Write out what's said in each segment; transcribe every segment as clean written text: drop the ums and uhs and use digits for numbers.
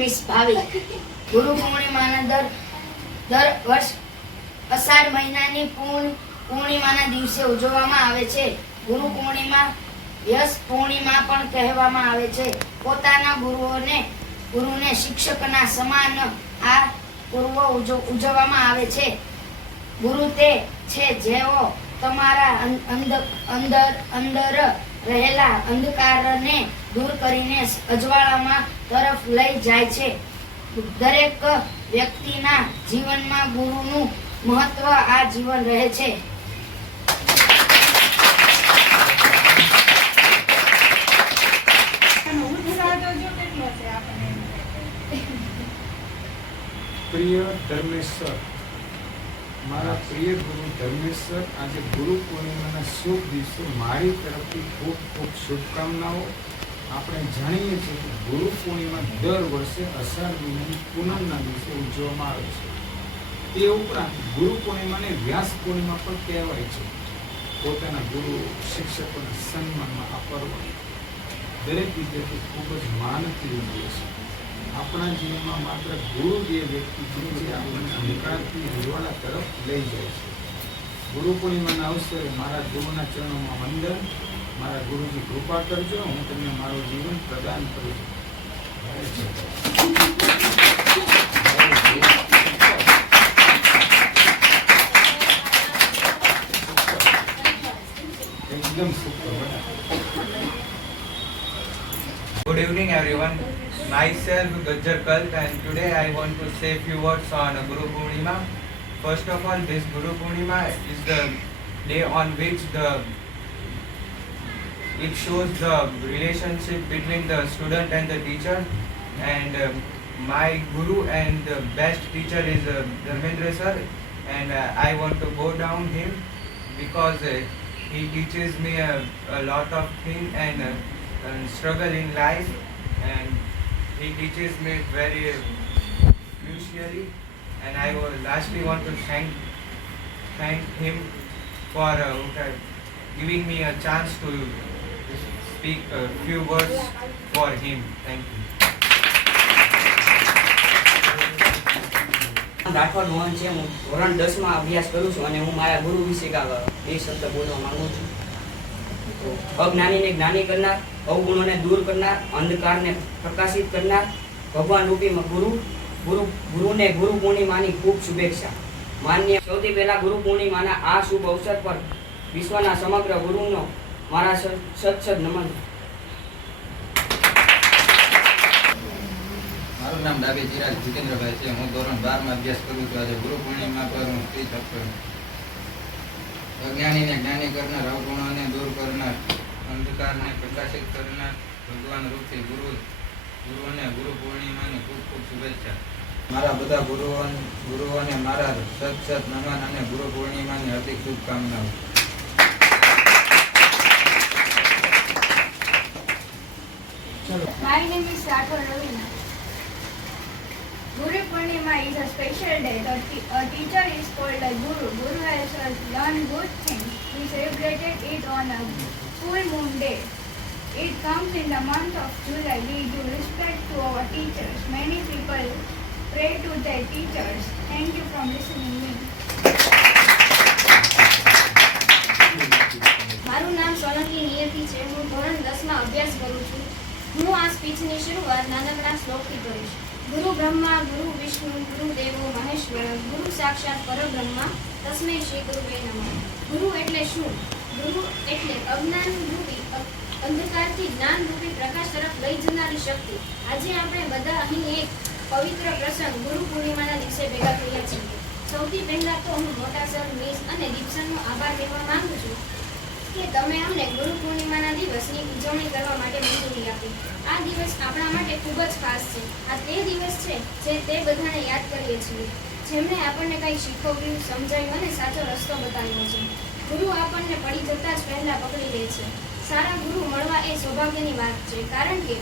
Miss ભાવિક. ગુરુ પૂર્ણિમાના દર વર્ષ અષાઢ મહિનાની પૂર્ણિમાના દિવસે ઉજવવામાં આવે છે. ગુરુ પૂર્ણિમા યશ પૂર્ણિમા પણ કહેવામાં આવે છે. પોતાના ગુરુને શિક્ષકના સમાન આ પર્વ ઉજવવામાં આવે છે. ગુરુ તે છે જેઓ તમારા અંદર રહેલા અંધકારને દૂર કરીને અજવાળામાં તરફ લઈ જાય છે. દરેક વ્યક્તિના જીવનમાં ગુરુનું મહત્વ આજીવન રહે છે. પ્રિય ધર્મેશ સર, મારા પ્રિય ગુરુ ધર્મેશ સર, આજે ગુરુ પૂર્ણિમાના શુભ દિવસે મારી તરફથી ખૂબ ખૂબ શુભકામનાઓ. આપણે જાણીએ છીએ કે ગુરુ પૂર્ણિમા દર વર્ષે અષાઢ મહિનાની પૂનમના દિવસે ઉજવવામાં આવે છે. તે ઉપરાંત ગુરુ પૂર્ણિમાને વ્યાસ પૂર્ણિમા પણ કહેવાય છે. પોતાના ગુરુ શિક્ષકોના સન્માનમાં આ પર્વ દરેક વિદ્યાર્થી ખૂબ જ માનથી ઉજવે છે. આપણા જીવનમાં માત્ર ગુરુ જે વ્યક્તિ છે જે આપણને અંધકારથી ઉજવાળા તરફ લઈ જાય છે. ગુરુ પૂર્ણિમાના અવસરે મારા ગુરુના ચરણોમાં વંદન. મારા ગુરુજી કૃપા કરજો, હું તમને મારું જીવન પ્રદાન કરું છું. એકદમ super. Good evening everyone. Myself Gajjar Kalt, and today I want to say few words on Guru Purnima. First of all, this Guru Purnima is the day on which it shows the relationship between the student and the teacher, and my guru and the best teacher is Dharmendra sir, and I want to bow down him because he teaches me a lot of things and struggle in life, and he teaches me very crucially, and I will lastly want to thank him for giving me a chance to speak a few words for him. Thank you. Rathod Mohan છે. હું ધોરણ 10માં અભ્યાસ કરું છું અને હું મારા ગુરુ વિશે બે શબ્દ બોલવા માંગુ છું. અજ્ઞાનીને જ્ઞાની કરનાર, અવગુણોને દૂર કરનાર, અંધકારને પ્રકાશિત કરનાર, ભગવાન રૂપી ગુરુને ગુરુ પૂર્ણિમાની ખૂબ શુભેચ્છા. માન્ય સૌથી પહેલા ગુરુ પૂર્ણિમાના આ શુભ અવસર પર વિશ્વના સમગ્ર ગુરુનો મારા સત નમન. મારું નામ ડાબે ચિરાગ જીતેન્દ્રભાઈ છે. હું ધોરણ 12માં અભ્યાસ કરું છું. આજે ગુરુ પૂર્ણિમા પર હું સ્પીચ આપું. અજ્ઞાનીને જ્ઞાની કરનાર, અવગુણોને દૂર કરનાર, અંધકારને પ્રકાશિત કરનાર ભગવાન રૂપી ગુરુઓને ગુરુ પૂર્ણિમાની ખૂબ ખૂબ શુભેચ્છા. મારા બધા ગુરુઓને મારા સત નમન અને ગુરુ પૂર્ણિમાની હાર્દિક શુભકામનાઓ. My name is Rathod Ravina. Guru Purnima is a special day. A teacher is called a Guru. Guru helps us learn good things. We celebrated it on a full moon day. It comes in the month of July. We do respect to our teachers. Many people pray to their teachers. Thank you for listening to me. મારું નામ સોલંકી નિયતિ છે. હું ધોરણ 10માં અભ્યાસ કરું છું. હું આ સ્પીચની શરૂઆત નાનકડા શ્લોકથી કરીશ. ગુરુ બ્રહ્મા ગુરુ વિષ્ણુ ગુરુ દેવો મહેશ્વર ગુરુ સાક્ષાત પરબ્રહ્મા તસ્મૈ શ્રી ગુરુવે નમઃ. ગુરુ એટલે શું? ગુરુ એટલે અજ્ઞાન રૂપી અંધકારથી જ્ઞાન રૂપી પ્રકાશ તરફ લઈ જનારી શક્તિ. આજે આપણે બધા અહીં એક પવિત્ર પ્રસંગ ગુરુ પૂર્ણિમાના દિવસે ભેગા થયા છીએ. સૌથી પહેલા તો હું મોટા સર, મિસ અને દીપસરનો આભાર કહેવા માંગુ છું કે તમે અમને ગુરુ પૂર્ણિમાના દિવસની ઉજવણી કરવા માટે મંજૂરી આપી. આ દિવસ આપણા માટે ખૂબ જ ખાસ છે. આ તે દિવસ છે જે તે બધાને યાદ કરીએ છીએ જેમણે આપણને કંઈ શીખવ્યું, સમજાવ્યું અને સાચો રસ્તો બતાવ્યો છે. ગુરુ આપણને પડી જતા જ પહેલા પકડી લે છે. સારા ગુરુ મળવા એ સૌભાગ્યની વાત છે, કારણ કે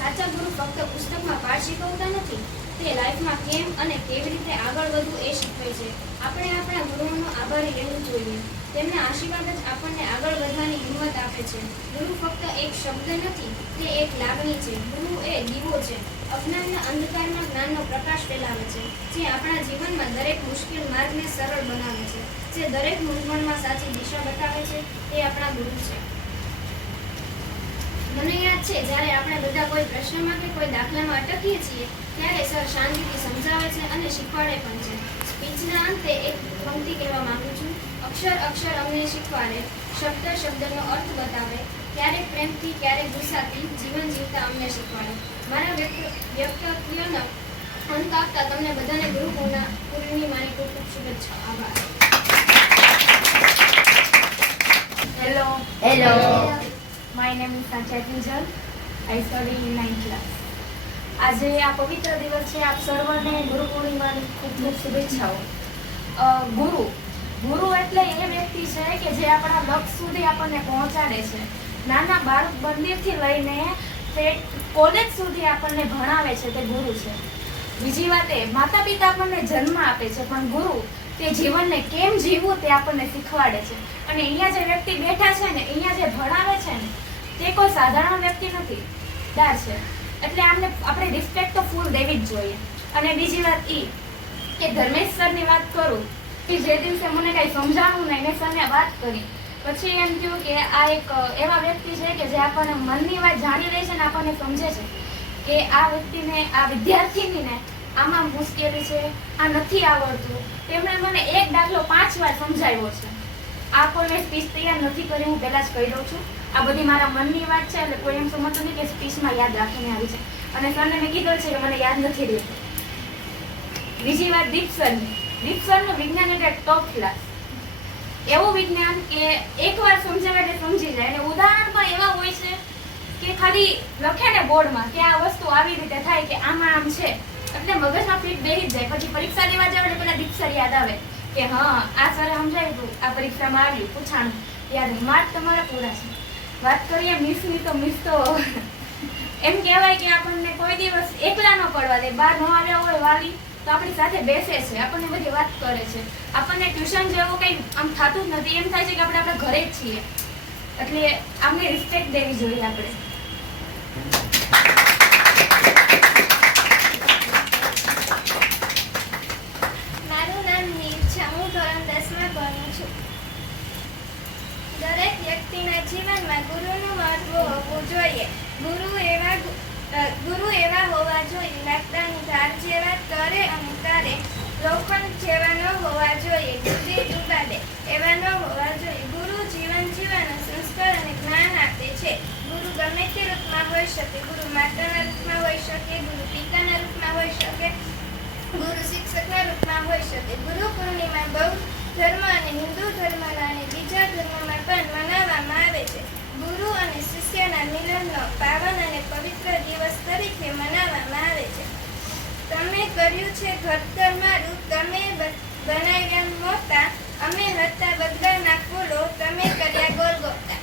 સાચા ગુરુ ફક્ત પુસ્તકમાં પાઠ શીખવતા નથી, તે લાઈફમાં કેમ અને કેવી રીતે આગળ વધવું એ શીખવે છે. આપણે આપણા ગુરુઓનો આભારી રહેવું જોઈએ. તેમના આશીર્વાદ જ આપણને આગળ વધવાની હિંમત આપે આપે છે. ગુરુ ફક્ત એક શબ્દ નથી, તે એક લાગણી છે. ગુરુ એ દીવો છે. અજ્ઞાનના અંધકારમાં જ્ઞાનનો પ્રકાશ ફેલાવે છે, જે આપણા જીવનમાં દરેક મુશ્કેલ માર્ગને સરળ બનાવે છે, જે દરેક મૂંઝવણમાં સાચી દિશા બતાવે છે. તે આપણા ગુરુ છે. મને યાદ છે, જ્યારે આપણે બધા કોઈ પ્રશ્નમાં કે કોઈ દાખલામાં અટકીએ છીએ, ત્યારે સર શાંતિથી સમજાવે છે અને શીખવાડે પણ છે. સ્પીચના અંતે એક પંક્તિ કહેવા માંગુ છું. અક્ષર અક્ષર અમને શીખવાડે, શબ્દ શબ્દનો અર્થ બતાવે, ક્યારેક પ્રેમથી ક્યારેક ગુસ્સાથી જીવન જીવતા અમને શીખવાડે. મારા વ્યક્તિત્વનો અંત આપતા તમને બધાને ગુરુ પૂર્ણિમાની ખૂબ ખૂબ શુભેચ્છા. આભાર. Hello. My name is Sanchit Nijal. I study in 9th class. આજે આ પવિત્ર દિવસ છે. આપ સર્વને ગુરુ પૂર્ણિમાની ખૂબ ખૂબ શુભેચ્છાઓ. ગુરુ એટલે એ વ્યક્તિ છે કે જે આપણા લક્ષ્ય સુધી આપણને પહોંચાડે છે. નાના બાળક મંદિરથી લઈને કોલેજ સુધી આપણને ભણાવે છે, તે ગુરુ છે. બીજી વાત એ, માતા પિતા આપણને જન્મ આપે છે, પણ ગુરુ તે જીવનને કેમ જીવવું તે આપણને શીખવાડે છે. અને અહીંયા જે વ્યક્તિ બેઠા છે ને, અહીંયા જે ભણાવે છે ને, તે કોઈ સાધારણ વ્યક્તિ નથી, દાર છે. એટલે આપણે રિસ્પેક્ટ તો ફૂલ દેવી જ જોઈએ. અને બીજી વાત એ કે ધર્મેશ સરની વાત કરું કે જે દિવસે મને કાંઈ સમજાણું નહીં, મેં સરને વાત કરી, પછી એમ થયું કે આ એક એવા વ્યક્તિ છે કે જે આપણને મનની વાત જાણી લે છે ને આપણને સમજે છે કે આ વ્યક્તિને, આ વિદ્યાર્થીનીને આમાં મુશ્કેલી છે, આ નથી આવડતું. તેમણે મને એક દાખલો 5 વાર સમજાવ્યો છે. આ કોઈ મેં સ્પીચ તૈયાર નથી કરી, હું પહેલાં જ કહી દઉં છું. આ બધી મારા મનની વાત છે, એટલે કોઈ એમ સમજતું નહીં કે સ્પીચમાં યાદ રાખીને આવી છે. અને સરને મેં કીધું છે કે મને યાદ નથી રહેતું. બીજી વાત દીપસરનું વિજ્ઞાન એટલે ટોપ ક્લાસ. એવું વિજ્ઞાન કે એકવાર સમજાવે એટલે સમજી જાય. અને ઉદાહરણ પણ એવા હોય છે કે ખાલી લખે ને બોર્ડમાં કે આ વસ્તુ આવી રીતે થાય કે આમાં આમ છે, એટલે મગજમાં ફીટ બેસી જ જાય. પછી પરીક્ષા દેવા જાવ એટલે પેલા દીપસર યાદ આવે કે હા આ સરે સમજાવ્યું, આ પરીક્ષામાં આવ્યું, પૂછાણું યાદ. માર્ક તમારા પૂરા છે. વાત કરીએ મિસની, તો મિસ તો એમ કહેવાય કે આપણને કોઈ દિવસ એકલા ન પડવા દે. બહાર ન આવ્યા હોય વાલી તો આપણી સાથે બેસે છે, આપણને બધી વાત કરે છે. આપણને ટ્યુશન જેવું કંઈ આમ થતું જ નથી. એમ થાય છે કે આપણે આપણા ઘરે જ છીએ. એટલે આમને રિસ્પેક્ટ દેવી જોઈએ આપણે. મારું નામ નીર છે. હું ધોરણ 10માં ભણું છું. દરેક વ્યક્તિના જીવનમાં ગુરુનું મહત્વ હોવું જોઈએ. ગુરુ એવા હોવા જોઈએ, લાકડાની ધાર જેવા તરે અને તારે, લોખંડ જેવા ન હોવા જોઈએ, બુદ્ધિ ડૂબાડે એવા ન હોવા જોઈએ. ગુરુ જીવન જીવવાનો સંસ્કાર અને જ્ઞાન આપે છે. ગુરુ ગમે તે રૂપમાં હોઈ શકે. ગુરુ માતાના રૂપમાં હોઈ શકે, ગુરુ પિતાના રૂપમાં હોઈ શકે, ગુરુ શિક્ષકના રૂપમાં હોઈ શકે. ગુરુ પૂર્ણિમા બૌદ્ધ ધર્મ અને હિન્દુ ધર્મના અને બીજા ધર્મોમાં પણ મનાવવામાં આવે છે. ગુરુ અને શિષ્યના મિલનનો પાવન અને પવિત્ર દિવસ તરીકે મનાવવામાં આવે છે. તમે કર્યું છે ઘડતર મારું, તમે બનાવ્યા મોટા, અમે હતા બગદાના ફૂલો, તમે કર્યા ગોલગોટા.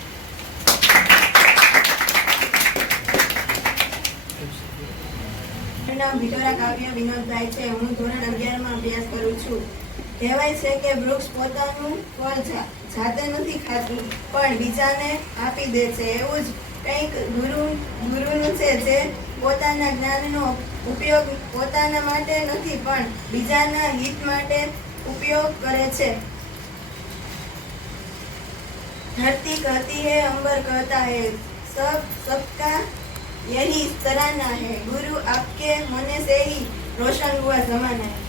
મારું નામ વિટોરા કાવ્ય વિનોદભાઈ છે. હું ધોરણ 11માં અભ્યાસ કરું છું. કહેવાય છે કે વૃક્ષ પોતાનું ફળ જાતે નથી ખાતું, પણ બીજાને આપી દે છે. એવું જ કંઈક ગુરુનું છે, જે પોતાના જ્ઞાનનો ઉપયોગ પોતાના માટે નથી પણ બીજાના હિત માટે ઉપયોગ કરે છે. धरती कहती है, अंबर कहता है, सबका यही तराना है. गुरु आपके होने से ही रोशन हुआ जमाना है.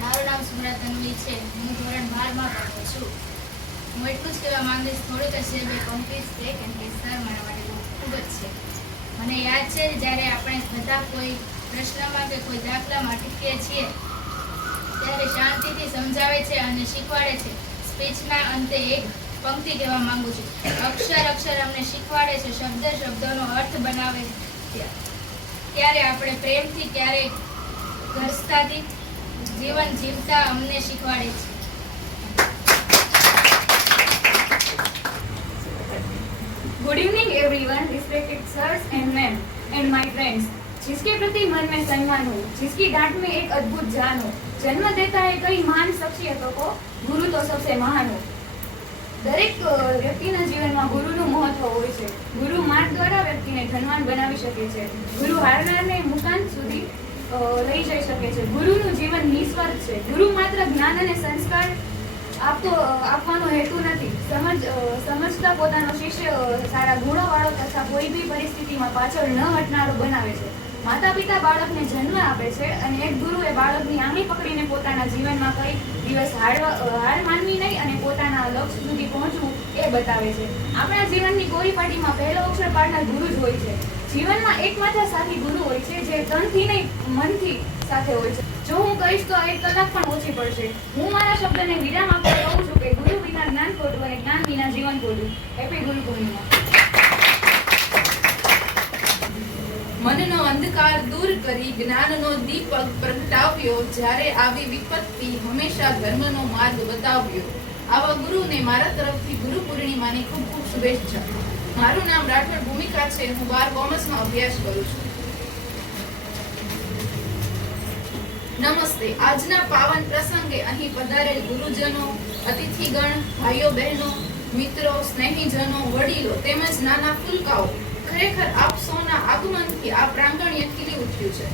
મારું નામ સુમરા તન્વી છે. હું ધોરણ 12માં ભણું છું. હું એટલું જ કહેવા માંગીશ, થોડુંક જ છે, બે પંક્તિ છે, કેમ કે સર મારા માટે બહુ ખૂબ જ છે. મને યાદ છે જ્યારે આપણે બધા કોઈ પ્રશ્નમાં કે કોઈ દાખલામાં અટકીએ છીએ ત્યારે શાંતિથી સમજાવે છે અને શીખવાડે છે. સ્પીચના અંતે એક પંક્તિ કહેવા માંગુ છું. અક્ષર અક્ષર અમને શીખવાડે છે, શબ્દ શબ્દોનો અર્થ બનાવે છે. ક્યારે આપણે પ્રેમથી, ક્યારે ઘરસ્તાથી જીવન જીવતા અમને શીખવાડે છે. Good evening everyone, respected sirs and ma'am and my friends. जिसके प्रति मन में सम्मान हो, जिसकी डांट में एक अद्भुत जान हो, जन्म देता है कई महान शख्सियतों को, गुरु तो सबसे महान हो। દરેક વ્યક્તિના જીવનમાં ગુરુનું મહત્વ હોય છે. ગુરુ માર્ગ દ્વારા વ્યક્તિને ધનવાન બનાવી શકે છે. ગુરુ હારનારને મુકામ સુધી લઈ જઈ શકે છે. ગુરુનું જીવન નિસ્વાર્થ છે. ગુરુ માત્ર જ્ઞાન અને સંસ્કાર આપવાનો હેતુ નથી. સમજતા પોતાનો શિષ્ય સારા ગુણોવાળો તથા કોઈ બી પરિસ્થિતિમાં પાછળ ન હટનારો બનાવે છે. માતા પિતા બાળકને જન્મ આપે છે અને એક ગુરુ એ બાળકની આંગળી પકડીને પોતાના જીવનમાં કઈ દિવસ હાર માનવી નહીં અને પોતાના લક્ષ્ય સુધી પહોંચવું એ બતાવે છે. આપણા જીવનની કોરીપાટીમાં પહેલો અક્ષર પાડનાર ગુરુ જ હોય છે. જીવનમાં એકમાત્ર સાથી ગુરુ હોય છે જે તનથી નહીં મનથી સાથે હોય છે. જો હું કહીશ તો 1 કલાક પણ ઓછી પડશે. હું મારા શબ્દને વિરામ આપવા કહું છું કે ગુરુ વિના જ્ઞાન ખોટું અને જ્ઞાન વિના જીવન ખોટું. હેપી ગુરુ પૂર્ણિમા. મનનો અંધકાર દૂર કરી જ્ઞાનનો દીપક પ્રગટાવ્યો, જ્યારે આવી વિપત્તિ હંમેશા ધર્મનો માર્ગ બતાવ્યો. આવા ગુરુને મારા તરફથી ગુરુ પૂર્ણિમાની ખૂબ ખૂબ શુભેચ્છા. મારું નામ રાઠોડ ભૂમિકા છે. હું 12 કોમર્સમાં અભ્યાસ કરું છું. નમસ્તે. આજના પાવન પ્રસંગે અહીં પધારેલ ગુરુજનો, અતિથિગણ, ભાઈઓ બહેનો, મિત્રો, સ્નેહીજનો, વડીલો તેમજ નાના ફૂલકાઓ, ખરેખર આપ સૌના આગમનથી આ પ્રાંગણ્ય ખીલી ઉઠ્યું છે.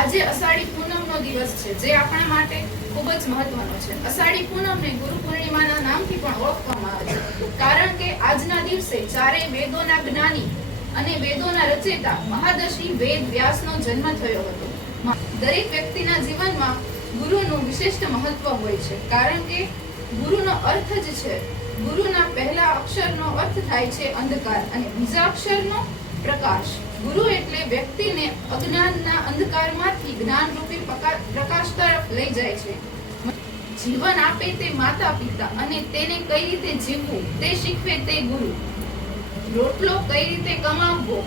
આજે અષાઢી પૂનમનો દિવસ છે, જે આપણા માટે ખૂબ જ મહત્વનો છે. અષાઢી પૂનમને ગુરુ પૂર્ણિમાના નામથી પણ ઓળખવામાં આવે છે, કારણ કે આજના દિવસે ચારેય વેદોના જ્ઞાની અને વેદોના રચેતા મહાદશી વેદ વ્યાસનો જન્મ થયો હતો. દરેક વ્યક્તિના જીવનમાં ગુરુનું વિશિષ્ટ મહત્વ હોય છે, કારણ કે ગુરુનો અર્થ જ છે. ગુરુના પહેલા અક્ષરનો અર્થ થાય છે અંધકાર અને બીજા અક્ષરનો પ્રકાશ. ગુરુ એટલે વ્યક્તિને અજ્ઞાનના અંધકારમાંથી જ્ઞાનરૂપી પ્રકાશ તરફ લઈ જાય છે. જીવન આપે તે માતા પિતા અને તેને કઈ રીતે જીવવું તે શીખવે તે ગુરુ. રોટલો કઈ રીતે કમાવવો,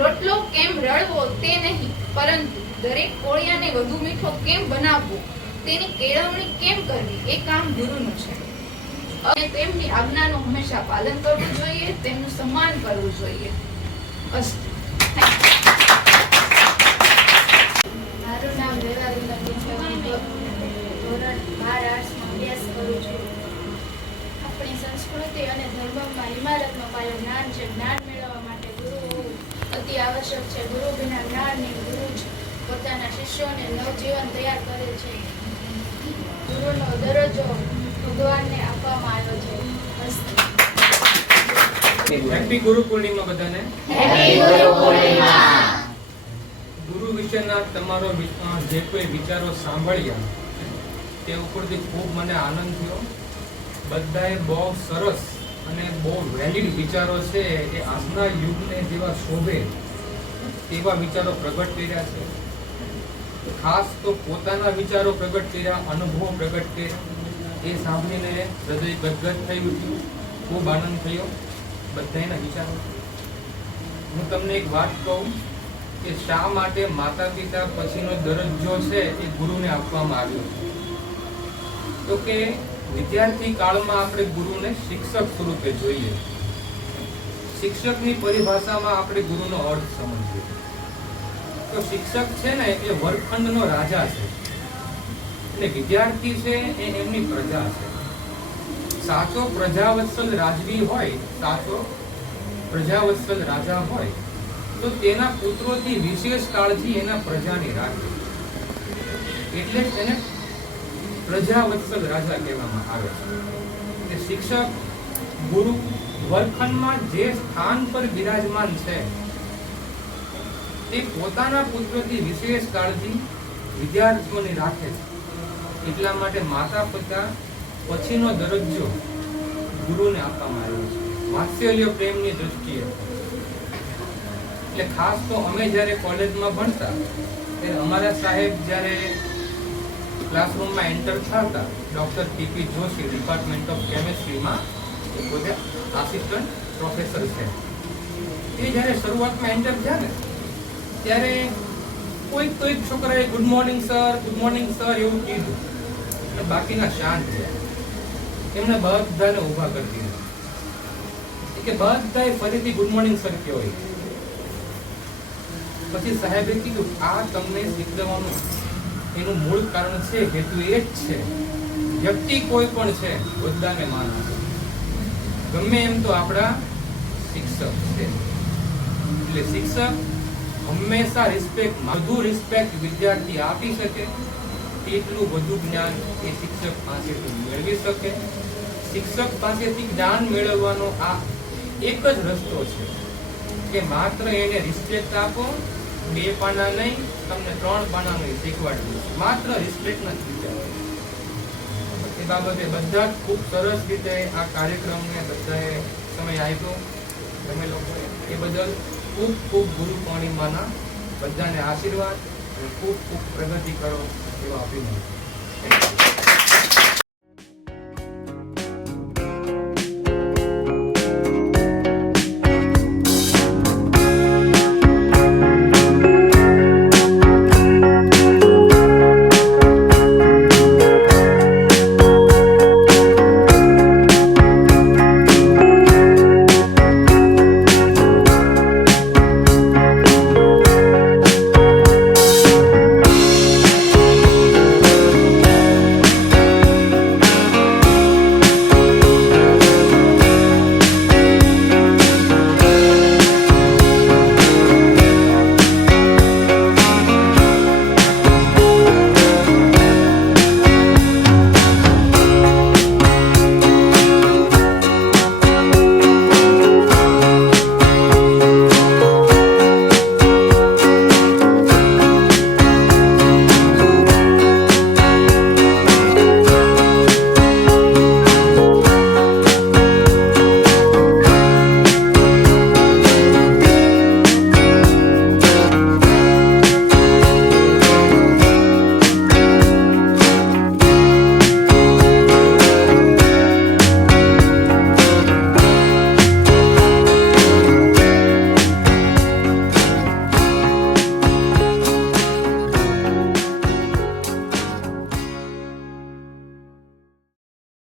રોટલો કેમ રળવો તે નહીં, પરંતુ દરેક કોળિયાને વધુ મીઠો કેમ બનાવવો, તેની કેળવણી કેમ કરવી, એ કામ ગુરુનું છે. અને તેમની આજ્ઞાનું હંમેશા પાલન કરવું જોઈએ, તેમનું સન્માન કરવું જોઈએ. અસ્તુ. મારું નામ રેવા વિનતી છે. હું ધોરણ 12 આર્ટ્સમાં અભ્યાસ કરું છું. આપણી સંસ્કૃતિ અને ધર્મમાં ઇમારતનો પાયો જ્ઞાન છે. જ્ઞાન મેળવવા માટે ગુરુ હોવું અતિ આવશ્યક છે. ગુરુ વિના જ્ઞાન નહીં. ગુરુ જ પોતાના શિષ્યોને નવજીવન તૈયાર કરે છે. ગુરુનો દરજ્જો ભગવાનને આપવામાં આવ્યો છે. હેપી ગુરુ પૂર્ણિમા બધાને. ગુરુ વિશેના તમારો જે કોઈ વિચારો સાંભળ્યા તે ઉપરથી ખૂબ મને આનંદ થયો. બધાએ બહુ સરસ અને બહુ વેલિડ વિચારો છે એ આજના યુગને જેવા શોભે તેવા વિચારો પ્રગટ કર્યા છે. ખાસ તો પોતાના વિચારો પ્રગટ કર્યા, અનુભવો પ્રગટ કર્યા, એ સાંભળીને હૃદય ગદગદ થઈ ઉઠ્યું. ખૂબ આનંદ થયો બધાના વિચારો. હું તમને એક વાત કહું કે શા માટે માતા પિતા પછીનો દરજ્જો છે એ ગુરુને આપવામાં આવ્યો છે. તો કે વિદ્યાર્થી કાળમાં આપણે ગુરુને શિક્ષક સ્વરૂપે જોઈએ. શિક્ષકની પરિભાષામાં આપણે ગુરુનો અર્થ સમજીએ તો શિક્ષક છે ને એ વર્ગખંડનો રાજા છે અને વિદ્યાર્થી છે એ એમની પ્રજા છે. સાચો પ્રજાવત્સલ રાજવી હોય, સાચો પ્રજાવત્સલ રાજા હોય તો તેના પુત્રોથી વિશેષ કાળજી એના પ્રજાની રાખે, એટલે જ એને પ્રજાવત્સલ રાજા કહેવામાં આવે છે. શિક્ષક ગુરુ વર્ગખંડમાં જે સ્થાન પર બિરાજમાન છે તે પોતાના પુત્રથી વિશેષ કાળજી વિદ્યાર્થીઓને રાખે છે. એટલા માટે માતા પિતા પછીનો દરજ્જો ગુરુને આપવામાં આવ્યો છે, વાત્સલ્ય પ્રેમની દ્રષ્ટિએ. એટલે ખાસ તો અમે જ્યારે કોલેજમાં ભણતા ત્યારે અમારા સાહેબ જ્યારે ક્લાસરૂમમાં એન્ટર થતા, doctor PP Joshi, department of કેમેસ્ટ્રીમાં પોતે આસિસ્ટન્ટ પ્રોફેસર છે, એ જ્યારે શરૂઆતમાં એન્ટર થયા ને ત્યારે કોઈક છોકરાએ ગુડ મોર્નિંગ સર એવું કીધું અને બાકીના શાંત છે. એમણે બધાને ઊભા કરી દીધા કે બધાએ ફરીથી ગુડ મોર્નિંગ સર કહેવાય. પછી સાહેબે કીધું આ તમને શીખવવાનું એનું મૂળ કારણ છે, હેતુ એ જ છે, વ્યક્તિ કોઈ પણ છે બધાને માન આપે, ગમે એમ તો આપણા શિક્ષક છે. એટલે શિક્ષક હંમેશા રિસ્પેક્ટ, વધુ રિસ્પેક્ટ વિદ્યાર્થી આપી શકે તેટલું વધુ જ્ઞાન એ શિક્ષક પાસેથી મેળવી શકે. શિક્ષક પાસેથી જ્ઞાન મેળવવાનો આ એક જ રસ્તો છે કે માત્ર એને રિસ્પેક્ટ આપો, 2 પાના નહીં, તમને 3 પાનાનું શીખવાડવું, માત્ર રિસ્પેક્ટના જ વિચારો. એ બાબતે બધા જ ખૂબ સરસ રીતે આ કાર્યક્રમને બધાએ સમય આપ્યો તમે લોકોએ, એ બદલ ખૂબ ખૂબ ગુરુ પૂર્ણિમાના બધાને આશીર્વાદ અને ખૂબ ખૂબ પ્રગતિ કરો એવો અભિનંદન.